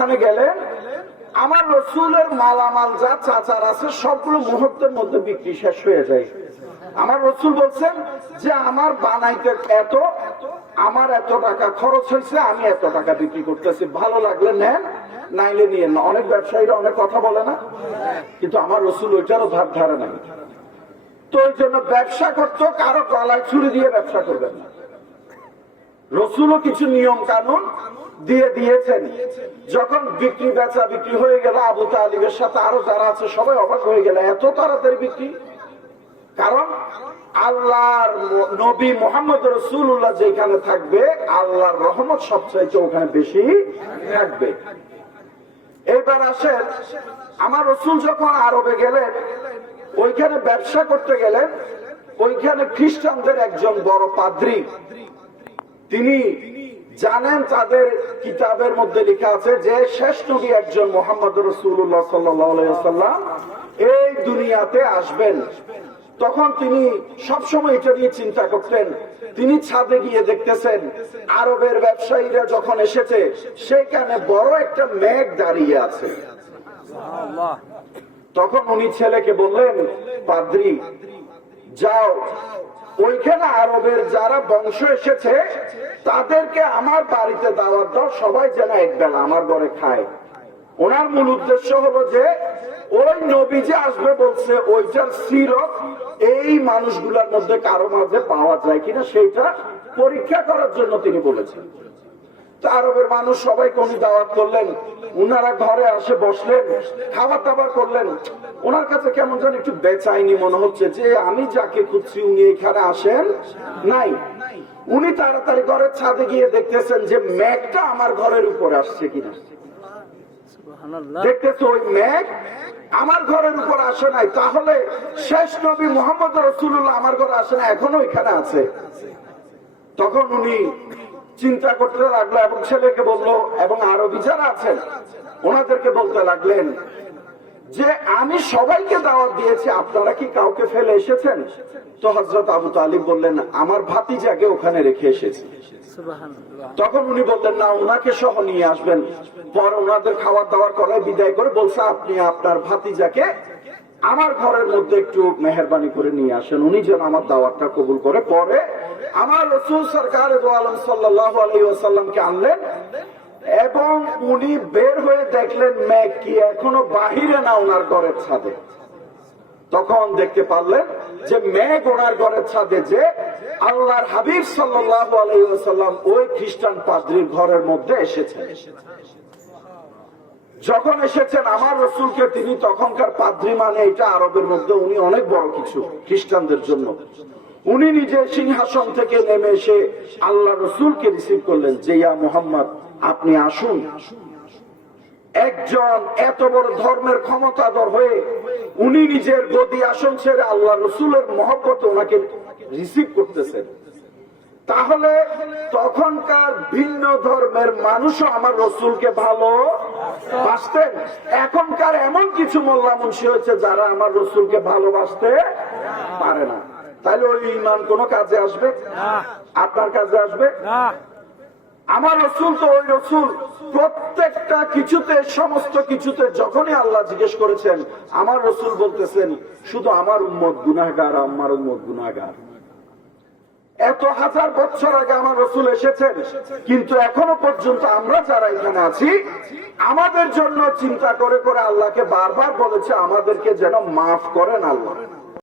ওখানে গেলেন, আমার রসুলের মালামাল যা চাচার আছে সবগুলো মুহূর্তের মধ্যে বিক্রি শেষ হয়ে যায়। আমার রসুল বলছেন যে আমার বানাইতে এত, আমার এত টাকা খরচ হয়েছে, আমি এত টাকা বিক্রি করতেছি, ভালো লাগলে নেন, নাইলে নিয়ে না। অনেক ব্যবসায়ীরা অনেক কথা বলে না, কিন্তু আমার রসুল ওইটারও ধার ধারে নাই। তো ওই জন্য ব্যবসা করতো, কারো গলায় ছুরি দিয়ে ব্যবসা করবেন না। রসুলও কিছু নিয়ম কানুন দিয়ে দিয়েছেন। যখন বিক্রি বেচা বিক্রি হয়ে গেল, আবু তালিবের সাথে আরো যারা আছে সবাই অবাক হয়ে গেল, এত তাড়াতাড়ি বিক্রি। কারণ আল্লাহর নবী মুহাম্মদ রাসূলুল্লাহ যেখানে থাকবে, আল্লাহর রহমত সবচাইতে ওখানে বেশি থাকবে। এবার আসেন, আমার রসুল যখন আরবে গেলেন, ওইখানে ব্যবসা করতে গেলেন, ওইখানে খ্রিস্টানদের একজন বড় পাদ্রী, তিনি জানেন তাদের কিতাবের মধ্যে লেখা আছে যে শেষ নবী একজন মুহাম্মদ রাসূলুল্লাহ সাল্লাল্লাহু আলাইহি ওয়াসাল্লাম এই দুনিয়াতে আসবেন। তখন তিনি সবসময় এটা নিয়ে চিন্তা করতেন। তিনি ছাদে গিয়ে দেখতেছেন আরবের ব্যবসায়ীরা যখন এসেছে, সেখানে বড় একটা মেঘ দাঁড়িয়ে আছে। তখন উনি ছেলেকে বললেন, পাদ্রী যাও, ওইখানে আরবের যারা বংশ এসেছে তাদেরকে আমার বাড়িতে দাওয়াত দাও, সবাই যেন একবেলা আমার ঘরে খায়। ওনার মূল উদ্দেশ্য হলো যে ওই নবী যে আসবে বলছে, ওইটার সিরত এই মানুষগুলোর মধ্যে কারো মাঝে পাওয়া যায় কিনা সেইটা পরীক্ষা করার জন্য তিনি বলেছেন। তো আরবের মানুষ সবাইকে উনি দাওয়াত করলেন, উনারা ঘরে আসে বসলেন, খাবার দাবার করলেন। ওনার কাছে কেমন যেন একটু বেচাইনি মনে হচ্ছে, যে আমি যাকে খুঁজছি উনি এখানে আসেন নাই। উনি তাড়াতাড়ি ঘরের ছাদে গিয়ে দেখতেছেন যে মেঘটা আমার ঘরের উপরে আসছে কিনা। দেখতেছে ওই মেঘ আমার ঘরের উপর আসে নাই, তাহলে শেষ নবী মুহাম্মদ রাসূলুল্লাহ আমার ঘরে আসে না, এখনো এখানে আছে। তখন উনি চিন্তা করতে লাগলো এবং ছেলেকে বললো, এবং আরবি যারা আছেন ওনাদেরকে বলতে লাগলেন যে আমি সবাইকে দাওয়াত দিয়েছি, আপনারা কি কাউকে ফেলে এসেছেন? তো হযরত আবু তালিব বললেন, আমার ভাতিজাকে ওখানে রেখে এসেছি। তখন উনি বললেন, না, ওনাকে সহ নিয়ে আসবেন। পরে ওনাদের খাবার দাবার করে বিদায় করে বলছে, আপনি আপনার ভাতিজাকে আমার ঘরের মধ্যে একটু মেহেরবানি করে নিয়ে আসেন, উনি যেন আমার দাওয়াতটা কবুল করে। পরে আমার রাসূল সরকার দো আলম সাল্লাল্লাহু আলাইহি ওয়াসাল্লামকে আনলেন এবং উনি বের হয়ে দেখলেন মেঘ কি এখনো বাহিরে না ওনার ঘরের ছাদে। তখন দেখতে পারলেন যে মেঘ ওনার ঘরের ছাদে, যে আল্লাহর হাবিব সাল্লাল্লাহু আলাইহি ওয়াসাল্লাম ওই খ্রিস্টান পাদ্রীর ঘরের মধ্যে এসেছেন। যখন এসেছেন আমার রসুলকে, তিনি তখনকার পাদ্রী মানে এটা আরবের মধ্যে উনি অনেক বড় কিছু খ্রিস্টানদের জন্য। উনি নিজে সিংহাসন থেকে নেমে এসে আল্লাহ রসুলকে রিসিভ করলেন যে, ইয়া মুহাম্মদ, আপনি আসুন। একজন এত বড় ধর্মের ক্ষমতাধর হয়ে উনি নিজের গদি আসন ছেড়ে আল্লাহ রসুলের মহব্বতে ওনাকে রিসিভ করতেছেন। তাহলে তখনকার ভিন্ন ধর্মের মানুষও আমার রসুলকে ভালোবাসতেন। এখনকার এমন কিছু মোল্লা মুন্সি হয়েছে যারা আমার রসুলকে ভালোবাসতে পারে না। তাহলে ওই ঈমান কোন কাজে আসবে? আপনার কাজে আসবে? আমার রসুল তো ওই রসুল প্রত্যেকটা কিছুতে, সমস্ত কিছুতে যখনই আল্লাহ জিজ্ঞেস করেছেন, আমার রসুল বলতেছেন শুধু আমার উম্মত গুনাহগার, আমার উম্মত গুনাহগার। এত হাজার বছর আগে আমার রসুল এসেছেন, কিন্তু এখনো পর্যন্ত আমরা যারা এখানে আছি আমাদের জন্য চিন্তা করে করে আল্লাহকে বারবার বলেছে আমাদেরকে যেন মাফ করেন আল্লাহ।